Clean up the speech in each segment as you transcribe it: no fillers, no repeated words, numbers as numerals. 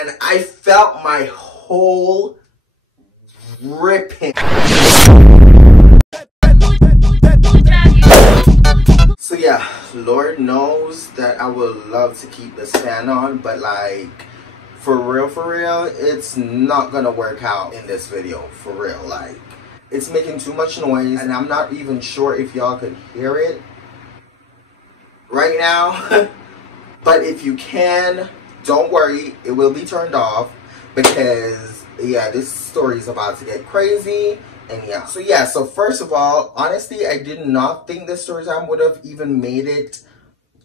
and I felt my whole ripping. So yeah, Lord knows that I would love to keep this fan on, but like, for real, it's not gonna work out in this video, for real. Like, it's making too much noise, and I'm not even sure if y'all could hear it right now. But if you can, don't worry, it will be turned off, because yeah, this story is about to get crazy. And yeah, so first of all, honestly, I did not think this story time would have even made it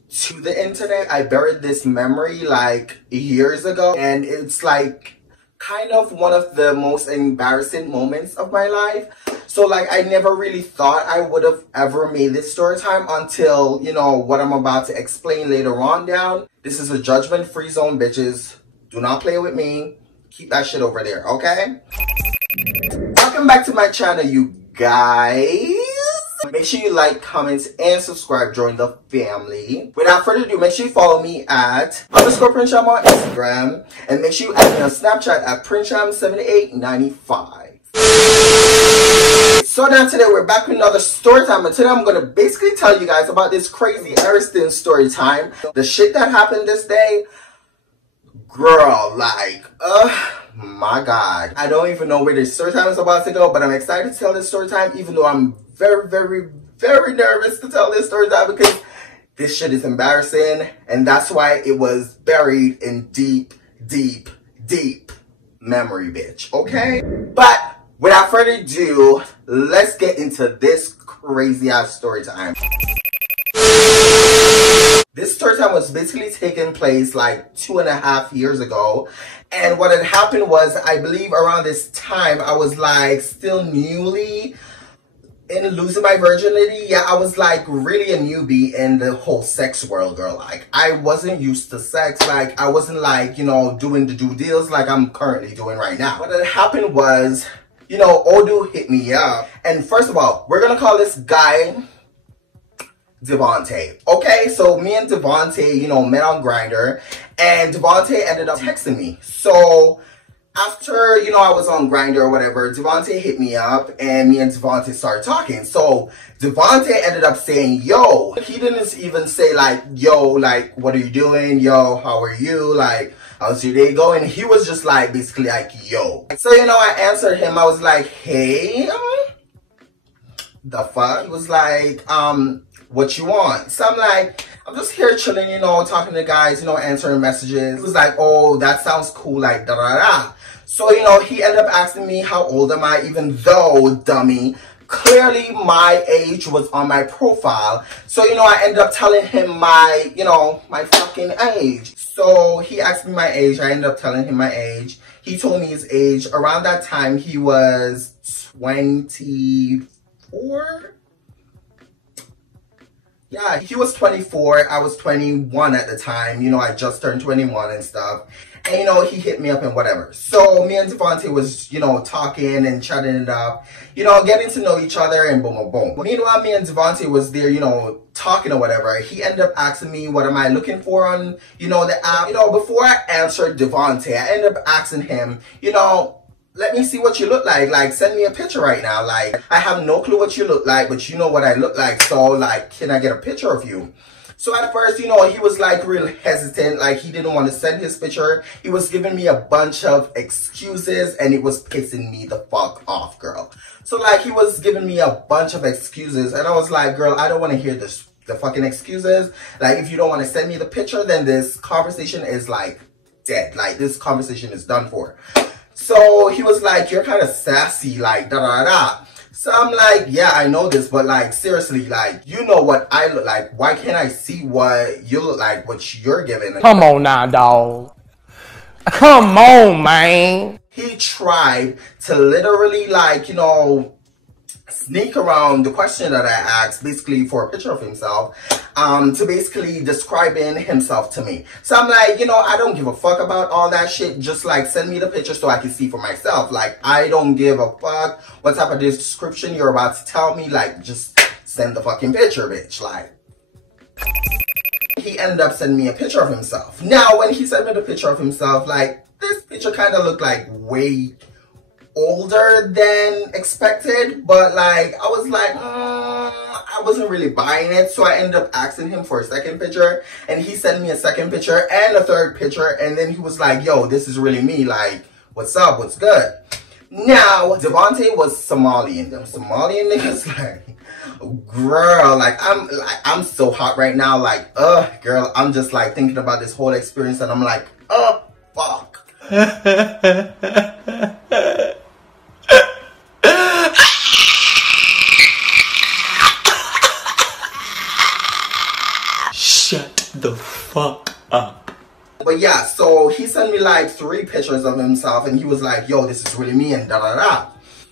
to the internet. I buried this memory like years ago, and it's like kind of one of the most embarrassing moments of my life. So like, I never really thought I would have ever made this story time until, you know, what I'm about to explain later on down. This is a judgment-free zone, bitches. Do not play with me. Keep that shit over there, okay? Welcome back to my channel, you guys. Make sure you like, comment, and subscribe. Join the family. Without further ado, make sure you follow me at _PrinceCham on Instagram. And make sure you add me on Snapchat at PrinceCham7895. So now today we're back with another story time. And today I'm going to basically tell you guys about this crazy Ariston story time. The shit that happened this day. Girl, like, my God. I don't even know where this story time is about to go, but I'm excited to tell this story time, even though I'm very nervous to tell this story time, because this shit is embarrassing, and that's why it was buried in deep memory, bitch, okay? But without further ado, let's get into this crazy ass story time. This story time was basically taking place like 2.5 years ago. And what had happened was, I believe around this time, I was like still newly in losing my virginity. Yeah, I was like really a newbie in the whole sex world, girl. Like, I wasn't used to sex. Like, I wasn't like, you know, doing the due deals like I'm currently doing right now. What had happened was, you know, Odu hit me up. And first of all, we're gonna call this guy Devontae. Okay, so me and Devontae, you know, met on Grindr, and Devontae ended up texting me. So after, you know, I was on Grindr or whatever, Devontae hit me up, and me and Devontae started talking. So Devontae ended up saying, yo. He didn't even say like, yo, like, what are you doing? Yo, how are you? Like, how's your day going? He was just like, basically like, yo. So, you know, I answered him. I was like, hey, the fuck? He was like, what you want? So I'm like, I'm just here chilling, you know, talking to guys, you know, answering messages. He was like, oh, that sounds cool, like, da da da. So, you know, he ended up asking me how old am I, even though, dummy, clearly my age was on my profile. So, you know, I ended up telling him my, you know, my fucking age. So he asked me my age. I ended up telling him my age. He told me his age. Around that time, he was 24. Yeah, he was 24, I was 21 at the time. You know, I just turned 21 and stuff. And, you know, he hit me up and whatever. So, me and Devontae was, you know, talking and chatting it up. You know, getting to know each other and boom, boom, boom. Meanwhile, me and Devontae was there, you know, talking or whatever. He ended up asking me, what am I looking for on, you know, the app. You know, before I answered Devontae, I ended up asking him, you know, let me see what you look like. Like, send me a picture right now. Like, I have no clue what you look like, but you know what I look like. So, like, can I get a picture of you? So, at first, you know, he was, like, real hesitant. Like, he didn't want to send his picture. He was giving me a bunch of excuses, and it was pissing me the fuck off, girl. So, like, he was giving me a bunch of excuses, and I was like, girl, I don't want to hear the fucking excuses. Like, if you don't want to send me the picture, then this conversation is, like, dead. Like, this conversation is done for. So he was like, you're kind of sassy, like, da da da. So I'm like, yeah, I know this, but like, seriously, like, you know what I look like. Why can't I see what you look like, what you're giving? Come on now, dog. Come on, man. He tried to literally, like, you know, sneak around the question that I asked, basically for a picture of himself, to basically describing himself to me. So I'm like, you know, I don't give a fuck about all that shit. Just like, send me the picture so I can see for myself. Like, I don't give a fuck what type of description you're about to tell me. Like, just send the fucking picture, bitch. Like, he ended up sending me a picture of himself. Now, when he sent me the picture of himself, like, this picture kind of looked like way older than expected, but like, I was like, I wasn't really buying it, so I ended up asking him for a second picture, and he sent me a second picture and a third picture, and then he was like, yo, this is really me, like, what's up, what's good? Now, Devontae was Somalian. Them Somalian niggas, like, girl, like, I'm so hot right now, like, girl, I'm just like thinking about this whole experience, and I'm like, fuck. Shut the fuck up. But yeah, so he sent me like 3 pictures of himself, and he was like, yo, this is really me, and da da da.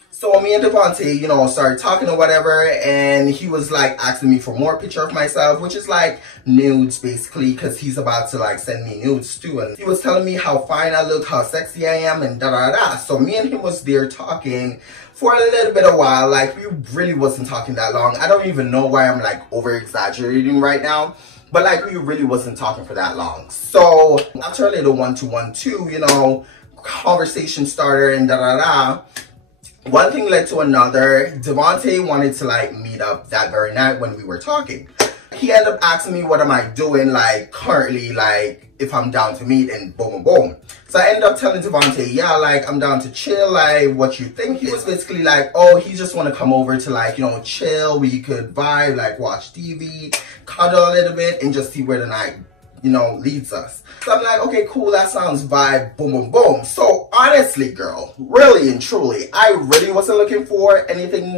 So me and Devontae, you know, started talking or whatever, and he was like asking me for more picture of myself, which is like nudes basically, because he's about to like send me nudes too. And he was telling me how fine I look, how sexy I am, and da da da. So me and him was there talking for a little bit of while. Like, we really wasn't talking that long. I don't even know why I'm like over exaggerating right now. But like, we really wasn't talking for that long. So after a little 1-2-1-2, you know, conversation started and da da da. One thing led to another. Devontae wanted to like meet up that very night when we were talking. He ended up asking me what am I doing like currently, like if I'm down to meet, and boom boom boom. So I ended up telling Devontae, yeah, like I'm down to chill, like what you think. He was basically like, oh, he just want to come over to like, you know, chill, we could vibe, like watch TV, cuddle a little bit, and just see where the night, you know, leads us. So I'm like, okay, cool, that sounds vibe, boom, boom, boom. So honestly, girl, really and truly, I really wasn't looking for anything,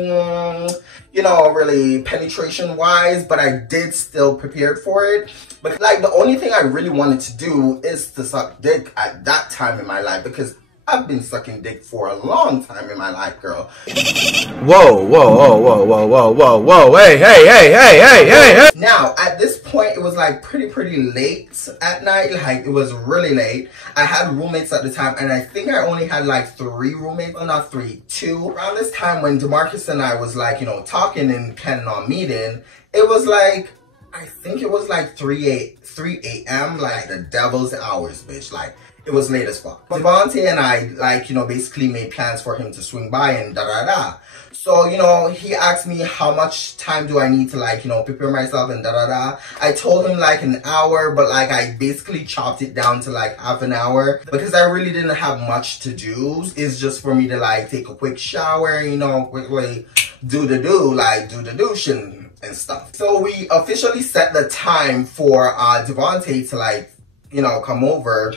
you know, really penetration-wise, but I did still prepare for it. But like, the only thing I really wanted to do is to suck dick at that time in my life, because I've been sucking dick for a long time in my life, girl. Whoa, whoa, whoa, whoa, whoa, whoa, whoa, whoa, hey, hey, hey, hey, hey, hey, hey. Now, at this point, it was like pretty late at night. Like, it was really late. I had roommates at the time, and I think I only had like 3 roommates. Well, not 3, 2. Around this time when DeMarcus and I was like, you know, talking and planning on meeting, it was like, I think it was like 3 a.m., like the devil's hours, bitch. Like, it was late as fuck. Devontae and I, like, you know, basically made plans for him to swing by and da-da-da. So, you know, he asked me how much time do I need to, like, you know, prepare myself and da-da-da. I told him, like, an hour, but, like, I basically chopped it down to, like, half an hour. Because I really didn't have much to do. It's just for me to, like, take a quick shower, you know, quickly do the douche and stuff. So we officially set the time for Devontae to, like, you know, come over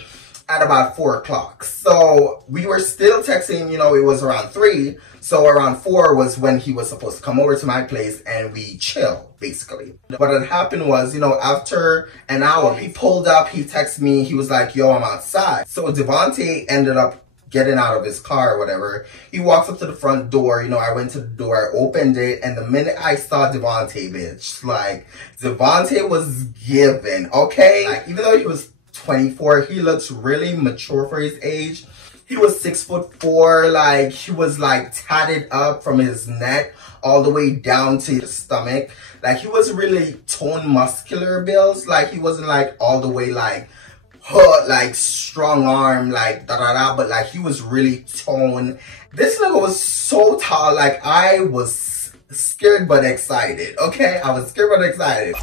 at about 4 o'clock. So we were still texting, you know, it was around 3. So around 4 was when he was supposed to come over to my place and we chill, basically. What had happened was, you know, after an hour, he pulled up, he texted me, he was like, yo, I'm outside. So Devontae ended up getting out of his car or whatever. He walks up to the front door, you know, I went to the door, I opened it, and the minute I saw Devontae, bitch, like, Devontae was given, okay? Like, even though he was 24, he looks really mature for his age. He was 6'4", like, he was like tatted up from his neck all the way down to his stomach. Like, he was really toned muscular builds. Like, he wasn't like all the way like like strong arm, like da da da, but like he was really toned. This nigga was so tall, like I was scared but excited. Okay, I was scared but excited.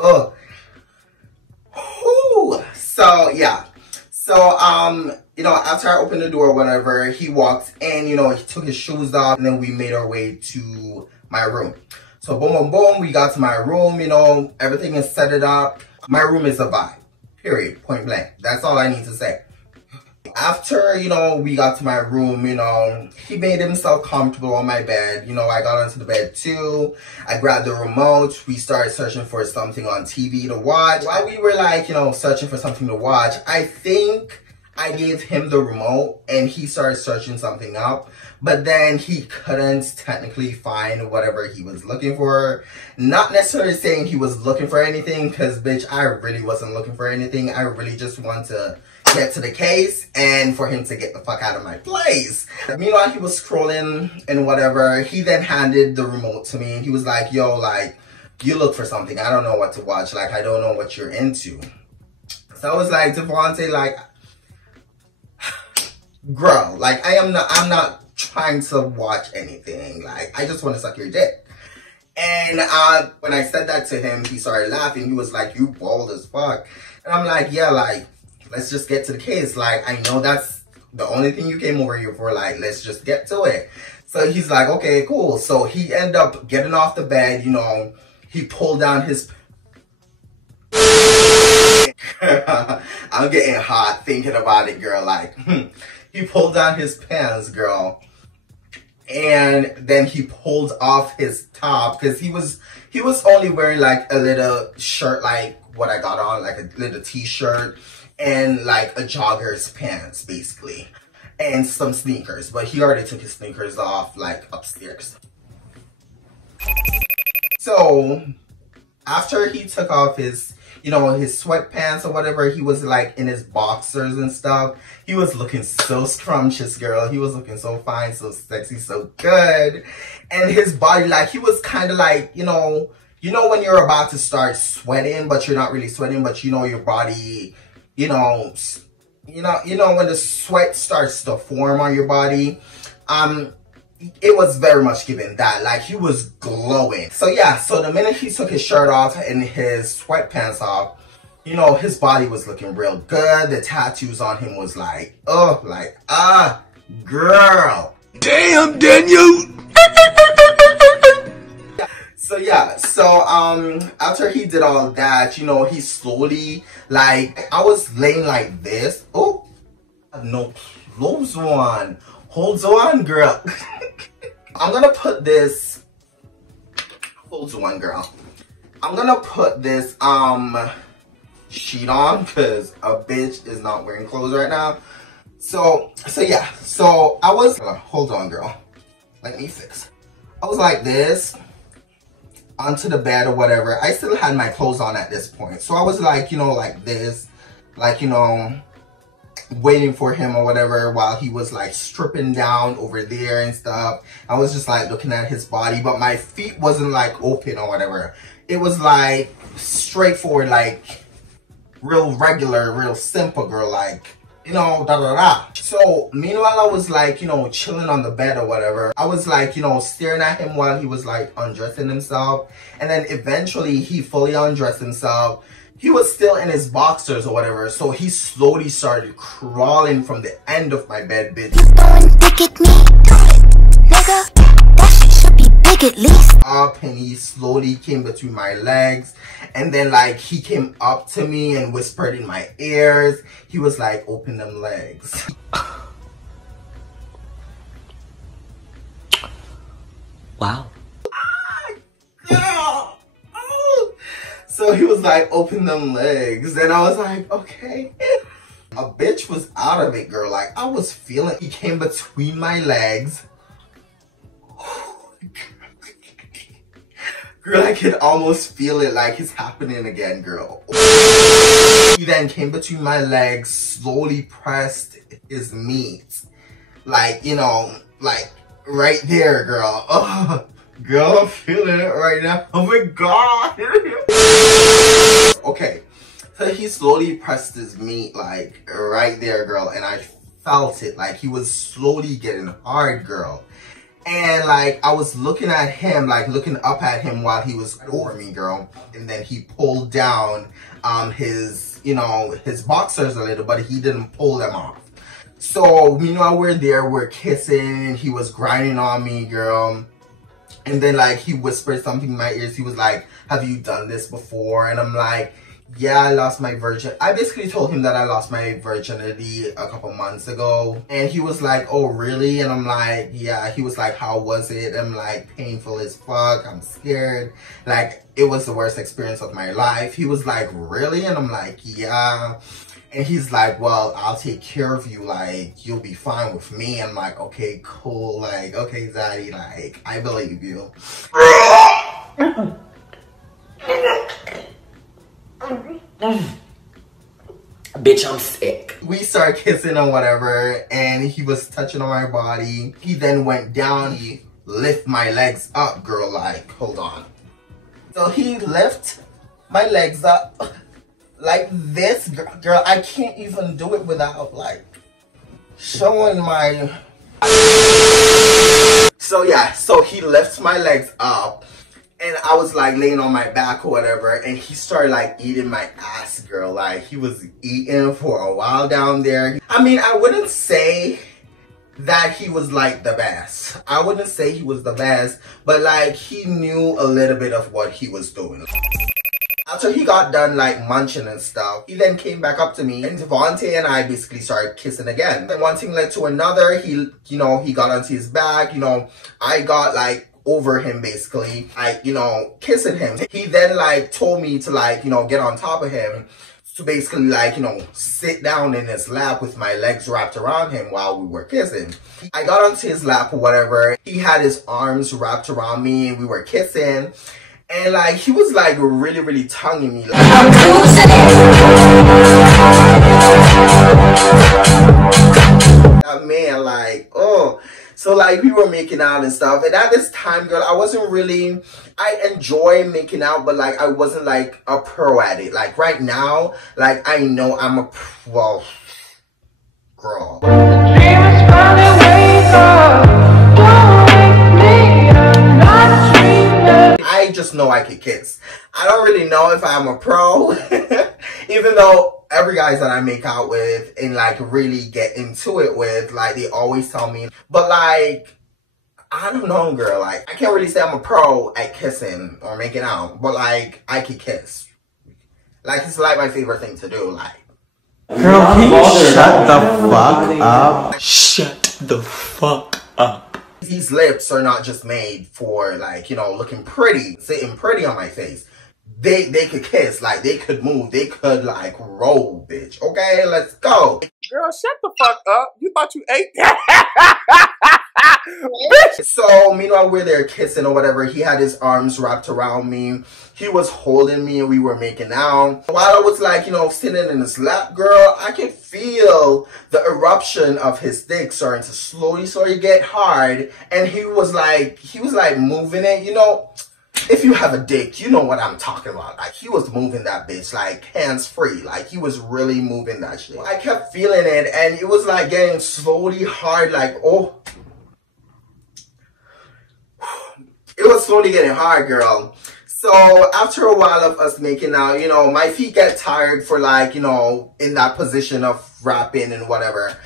Ugh. Whew. So yeah, so you know, after I opened the door or whatever, he walked in, you know, he took his shoes off, and then we made our way to my room. So boom boom boom, we got to my room, you know, everything is set it up. My room is a vibe, period, point blank. That's all I need to say. After, you know, we got to my room, you know, he made himself comfortable on my bed. You know, I got onto the bed too. I grabbed the remote. We started searching for something on TV to watch. While we were like, you know, searching for something to watch, I think I gave him the remote and he started searching something up. But then he couldn't technically find whatever he was looking for. Not necessarily saying he was looking for anything, because bitch, I really wasn't looking for anything. I really just want to get to the case and for him to get the fuck out of my place. Meanwhile, he was scrolling and whatever. He then handed the remote to me and he was like, yo, like, you look for something. I don't know what to watch. Like, I don't know what you're into. So I was like, Devontae, like, girl, like, I'm not trying to watch anything. Like, I just want to suck your dick. And when I said that to him, he started laughing. He was like, you bald as fuck. And I'm like, yeah, like, let's just get to the case. Like, I know that's the only thing you came over here for. Like, let's just get to it. So he's like, okay, cool. So he ended up getting off the bed, you know. He pulled down his... I'm getting hot thinking about it, girl. Like, he pulled down his pants, girl. And then he pulled off his top because he was only wearing like a little shirt, like what I got on, like a little t-shirt and like a jogger's pants basically and some sneakers, but he already took his sneakers off like upstairs. So after he took off his, you know, his sweatpants or whatever, he was like in his boxers and stuff. He was looking so scrumptious, girl. He was looking so fine, so sexy, so good. And his body, like, he was kind of like, you know when you're about to start sweating, but you're not really sweating, but you know your body, you know when the sweat starts to form on your body. It was very much given that, like, he was glowing. So yeah, so the minute he took his shirt off and his sweatpants off, you know, his body was looking real good. The tattoos on him was like, oh, like, girl. Damn, Daniel. So yeah, so after he did all that, you know, he slowly, like, I was laying like this. Oh, I have no clothes on. Hold on, girl. I'm gonna put this, hold on, girl. I'm gonna put this sheet on because a bitch is not wearing clothes right now. So yeah, so I was, hold on, girl. Let me fix. I was like this onto the bed or whatever. I still had my clothes on at this point. So I was like, you know, like this, like, you know, waiting for him or whatever while he was like stripping down over there and stuff. I was just like looking at his body, but my feet wasn't like open or whatever. It was like straightforward, like real regular, real simple, girl, like, you know, da da da. So meanwhile I was like, you know, chilling on the bed or whatever. I was like, you know, staring at him while he was like undressing himself, and then eventually he fully undressed himself. He was still in his boxers or whatever, so he slowly started crawling from the end of my bed, bitch. You throwing dick at me? Nigga, that shit should be big at least. Up, and he slowly came between my legs, and then like he came up to me and whispered in my ears. He was like, open them legs. Wow. So he was like, open them legs. And I was like, okay. A bitch was out of it, girl. Like, I was feeling, he came between my legs. Girl, I could almost feel it like it's happening again, girl. He then came between my legs, slowly pressed his meat. Like, you know, like right there, girl. Oh, girl, I'm feeling it right now. Oh my God. Okay, so he slowly pressed his meat like right there, girl, and I felt it. Like he was slowly getting hard, girl. And like I was looking at him, like looking up at him while he was over me, girl. And then he pulled down his, you know, his boxers a little, but he didn't pull them off. So meanwhile we're there, we're kissing, he was grinding on me, girl. And then like he whispered something in my ears. He was like, have you done this before? And I'm like, yeah, I lost my virgin. I basically told him that I lost my virginity a couple months ago. And he was like, oh really? And I'm like, yeah. He was like, how was it? I'm like, painful as fuck. I'm scared. Like, it was the worst experience of my life. He was like, really? And I'm like, yeah. And he's like, well, I'll take care of you. Like, you'll be fine with me. I'm like, okay, cool. Like, okay, daddy, like, I believe you. Bitch, I'm sick. We started kissing or whatever, and he was touching on my body. He then went down. He lifted my legs up, girl. Like, hold on. So he lifted my legs up like this, girl. I can't even do it without like showing my. So yeah, so he lifts my legs up, and I was like laying on my back or whatever, and he started like eating my ass, girl. Like he was eating for a while down there. I mean, I wouldn't say that he was like the best. I wouldn't say he was the best, but like he knew a little bit of what he was doing. After he got done like munching and stuff, he then came back up to me, and Devontae and I basically started kissing again. And one thing led to another. He, you know, he got onto his back, you know, I got like over him basically, like, you know, kissing him. He then like told me to like, you know, get on top of him, to basically like, you know, sit down in his lap with my legs wrapped around him while we were kissing. I got onto his lap or whatever. He had his arms wrapped around me and we were kissing. And like, he was like really, really tonguing me. Like, man, like, oh. So like, we were making out and stuff. And at this time, girl, I wasn't really, I enjoy making out, but like, I wasn't like a pro at it. Like right now, like, I know I'm a pro, well, girl. I just know I could kiss. I don't really know if I'm a pro, even though every guys that I make out with and like really get into it with, like they always tell me, but like, I don't know, girl, like I can't really say I'm a pro at kissing or making out, but like I could kiss. Like it's like my favorite thing to do, like. Girl, can you shut the fuck up? Shut the fuck up. These lips are not just made for like, you know, looking pretty, sitting pretty on my face. They could kiss, like they could move, they could like roll, bitch. Okay, let's go. Girl, shut the fuck up. You thought you ate that? Bitch. So meanwhile we're there kissing or whatever, he had his arms wrapped around me. He was holding me and we were making out. While I was like, you know, sitting in his lap, girl, I could feel the eruption of his dick starting to slowly get hard. And he was like moving it, you know. If you have a dick, you know what I'm talking about. Like, he was moving that bitch, like, hands-free. Like, he was really moving that shit. I kept feeling it, and it was, like, getting slowly hard, like, oh. It was slowly getting hard, girl. So, after a while of us making out, you know, my feet get tired for, like, you know, in that position of rapping and whatever.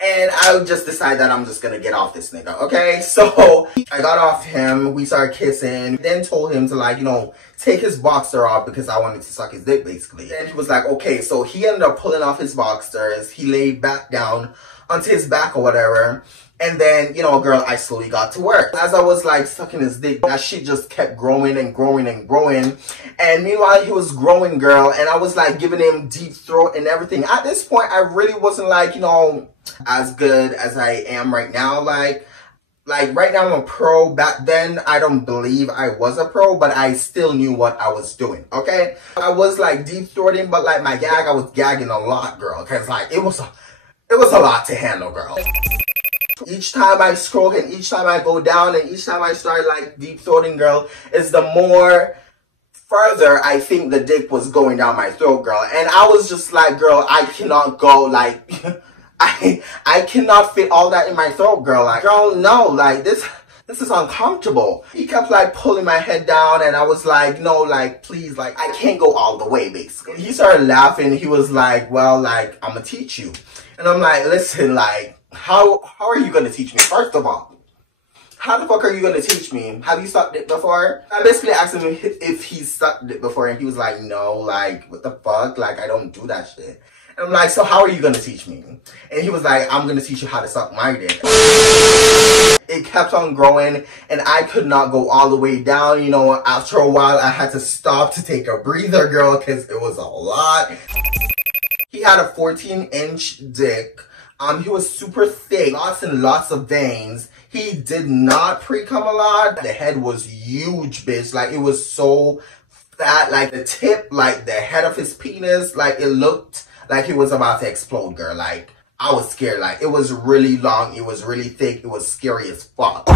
And I just decided that I'm just gonna get off this nigga, okay? So, I got off him, we started kissing, then told him to like, you know, take his boxer off because I wanted to suck his dick basically. And he was like, okay, so he ended up pulling off his boxers, he laid back down onto his back or whatever. And then, you know, girl, I slowly got to work. As I was like sucking his dick, that shit just kept growing and growing and growing. And meanwhile, he was growing, girl, and I was like giving him deep throat and everything. At this point, I really wasn't like, you know, as good as I am right now. Like right now I'm a pro. Back then, I don't believe I was a pro, but I still knew what I was doing, okay? I was like deep throating, but like my gag, I was gagging a lot, girl, because like it was a lot to handle, girl. Each time I stroke and each time I go down and each time I start like deep throating, girl, is the more further I think the dick was going down my throat, girl. And I was just like, girl, I cannot go, like, I cannot fit all that in my throat, girl. Like, girl, no, like, this is uncomfortable. He kept like pulling my head down and I was like, no, like, please, like, I can't go all the way, basically. He started laughing. He was like, well, like, I'm gonna teach you. And I'm like, listen, like, how are you gonna teach me? First of all, how the fuck are you gonna teach me? Have you sucked it before? I basically asked him if he sucked it before and he was like, no, like, what the fuck? Like, I don't do that shit. And I'm like, so how are you gonna teach me? And he was like, I'm gonna teach you how to suck my dick. It kept on growing and I could not go all the way down. You know, after a while, I had to stop to take a breather, girl, because it was a lot. He had a 14-inch dick. He was super thick, lots and lots of veins. He did not pre-cum a lot. The head was huge, bitch. Like, it was so fat. Like, the tip, like, the head of his penis, like, it looked like it was about to explode, girl. Like, I was scared. Like, it was really long. It was really thick. It was scary as fuck.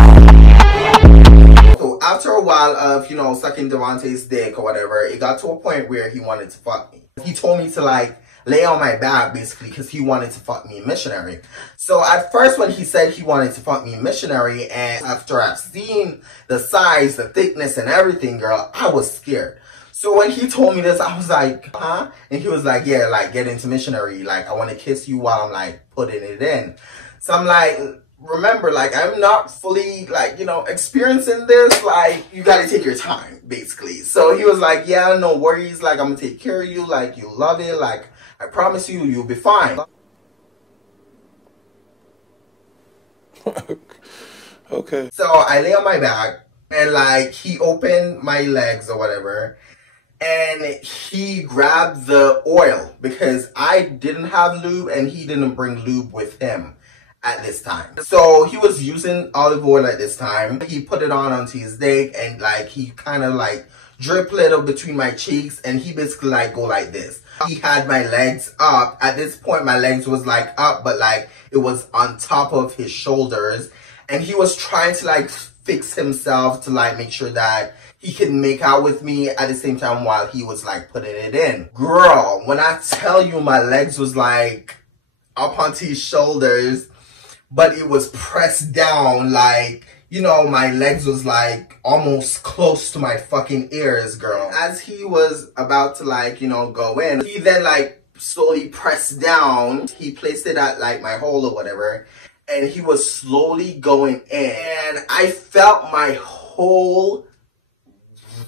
So, after a while of, you know, sucking Devontae's dick or whatever, it got to a point where he wanted to fuck me. He told me to like lay on my back basically because he wanted to fuck me missionary. So at first when he said he wanted to fuck me missionary, and after I've seen the size, the thickness and everything, girl, I was scared. So when he told me this, I was like, huh? And he was like, yeah, like get into missionary. Like I want to kiss you while I'm like putting it in. So I'm like, remember, like I'm not fully like, you know, experiencing this. Like you got to take your time basically. So he was like, yeah, no worries. Like I'm going to take care of you. Like you love it. Like I promise you, you'll be fine. Okay. So I lay on my back and like he opened my legs or whatever. And he grabbed the oil because I didn't have lube and he didn't bring lube with him at this time. So he was using olive oil at this time. He put it on onto his dick and like he kind of like drip little between my cheeks and he basically like go like this. He had my legs up. At this point my legs was like up, but like it was on top of his shoulders. And he was trying to like fix himself to like make sure that he could make out with me at the same time while he was like putting it in. Girl, when I tell you my legs was like up onto his shoulders, but it was pressed down, like, you know, my legs was like almost close to my fucking ears, girl. As he was about to like, you know, go in, he then like slowly pressed down. He placed it at like my hole or whatever. And he was slowly going in. And I felt my whole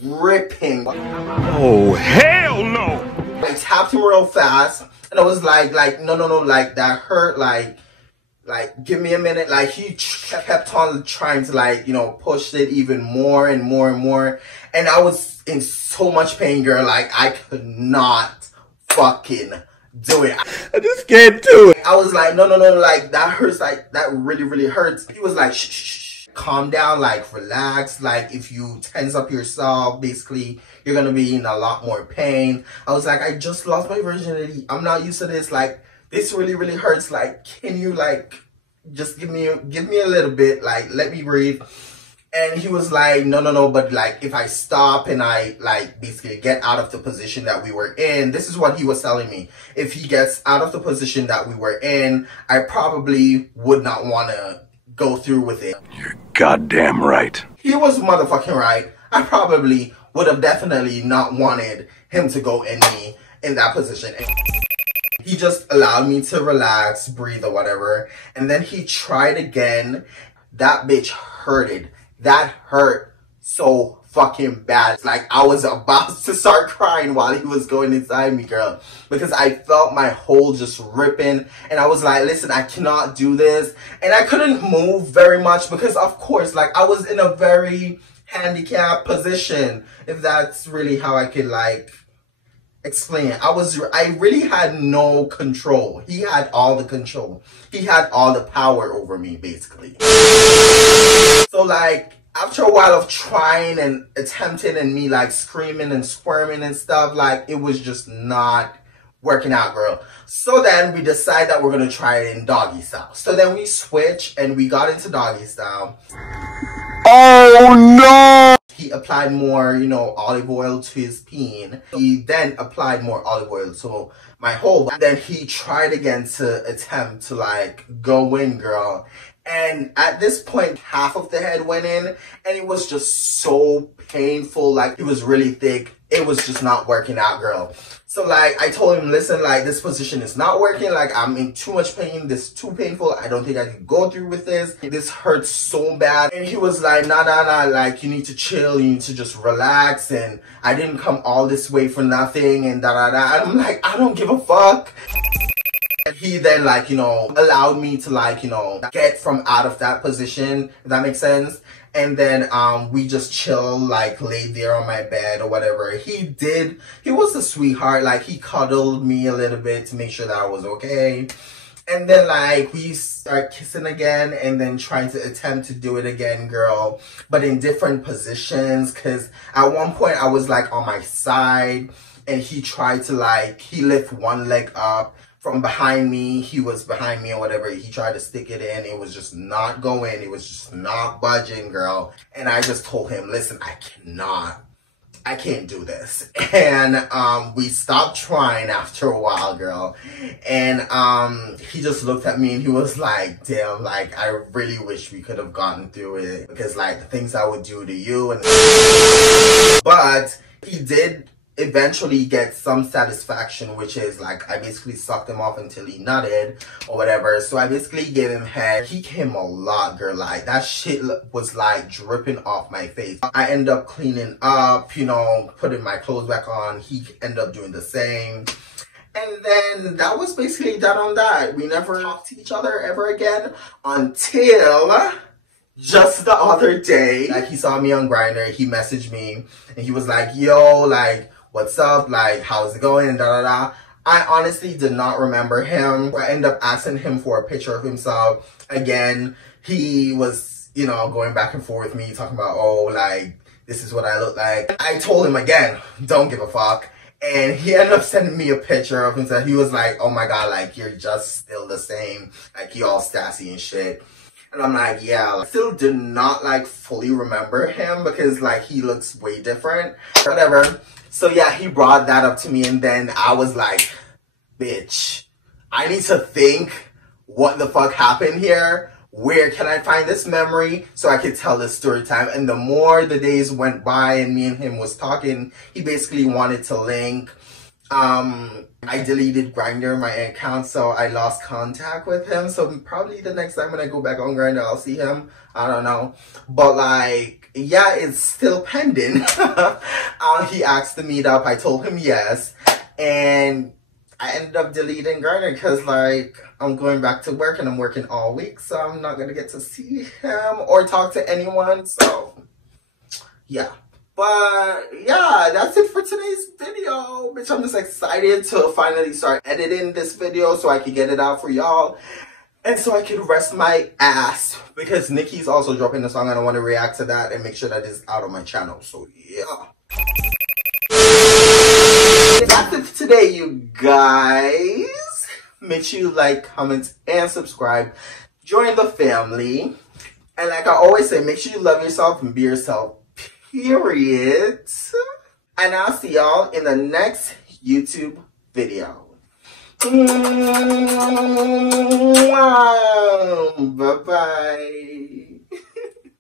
ripping. Oh, hell no! I tapped him real fast. And I was like, no, like that hurt, like give me a minute. Like he kept on trying to like, you know, push it even more and more and more. And I was in so much pain, girl. Like I could not fucking do it. I just can't do it. I was like, no, like that hurts, like that really hurts. He was like, shh, calm down, like relax. Like if you tense up yourself, basically you're gonna be in a lot more pain. I was like, I just lost my virginity. I'm not used to this. Like this really hurts. Like can you like just give me a little bit, like let me breathe. And he was like, no, but like if I stop and I like basically get out of the position that we were in, this is what he was telling me. If he gets out of the position that we were in, I probably would not want to go through with it. You're goddamn right. He was motherfucking right. I probably would have definitely not wanted him to go in me in that position. He just allowed me to relax, breathe or whatever. And then he tried again. That bitch hurted. That hurt so fucking bad. Like I was about to start crying while he was going inside me, girl. Because I felt my hole just ripping. And I was like, listen, I cannot do this. And I couldn't move very much because of course, like I was in a very handicapped position. If that's really how I could like explain it. I really had no control. He had all the control. He had all the power over me, basically. So like, after a while of trying and attempting and me like screaming and squirming and stuff, like it was just not working out, girl. So then we decided that we're going to try it in doggy style. So then we switched and we got into doggy style. Oh no! He applied more, you know, olive oil to his peen. He then applied more olive oil to my hole. Then he tried again to attempt to like go in, girl. And at this point, half of the head went in and it was just so painful. Like it was really thick. It was just not working out, girl. So like I told him, listen, like this position is not working. Like I'm in too much pain. This is too painful. I don't think I can go through with this. This hurts so bad. And he was like, nah, like you need to chill. You need to just relax. And I didn't come all this way for nothing and And I'm like, I don't give a fuck. And he then like, you know, allowed me to like, you know, get from out of that position, if that makes sense. And then we just chill, like laid there on my bed or whatever. He was a sweetheart. Like he cuddled me a little bit to make sure that I was okay. And then like we start kissing again and then trying to attempt to do it again, girl. But in different positions, because at one point I was like on my side and he tried to like, he lift one leg up from behind me. He was behind me or whatever. He tried to stick it in. It was just not going. It was just not budging, girl. And I just told him, listen, I can't do this. And we stopped trying after a while, girl. And he just looked at me and he was like, damn, like, I really wish we could have gotten through it, because like the things I would do to you. And but he did eventually get some satisfaction, which is like I basically sucked him off until he nutted or whatever. So I basically gave him head. He came a lot, girl. Like that shit was like dripping off my face. I end up cleaning up, you know, putting my clothes back on. He ended up doing the same. And then that was basically done on that. We never talked to each other ever again until just the other day. Like he saw me on Grindr, he messaged me and he was like, yo, like, what's up? Like, how's it going? And da da da. I honestly did not remember him. I ended up asking him for a picture of himself. Again, he was, you know, going back and forth with me, talking about, oh, like, this is what I look like. I told him again, don't give a fuck. And he ended up sending me a picture of himself. He was like, oh my God, like, you're just still the same. Like, you all sassy and shit. And I'm like, yeah, I still do not, like, fully remember him because, like, he looks way different. Whatever. So, yeah, he brought that up to me, and then I was like, bitch, I need to think what the fuck happened here. Where can I find this memory so I could tell this story time? And the more the days went by and me and him was talking, he basically wanted to link. I deleted Grindr, my account, so I lost contact with him. So probably the next time when I go back on Grindr, I'll see him. I don't know. But like, yeah, it's still pending. He asked to meet up. I told him yes. And I ended up deleting Grindr because like, I'm going back to work and I'm working all week. So I'm not going to get to see him or talk to anyone. So yeah. But yeah, that's it for today's video. Bitch, I'm just excited to finally start editing this video so I can get it out for y'all. And so I can rest my ass. Because Nicki's also dropping a song and I want to react to that and make sure that it's out on my channel. So yeah. That's it for today, you guys. Make sure you like, comment, and subscribe. Join the family. And like I always say, make sure you love yourself and be yourself. Period. And I'll see y'all in the next YouTube video. Bye-bye.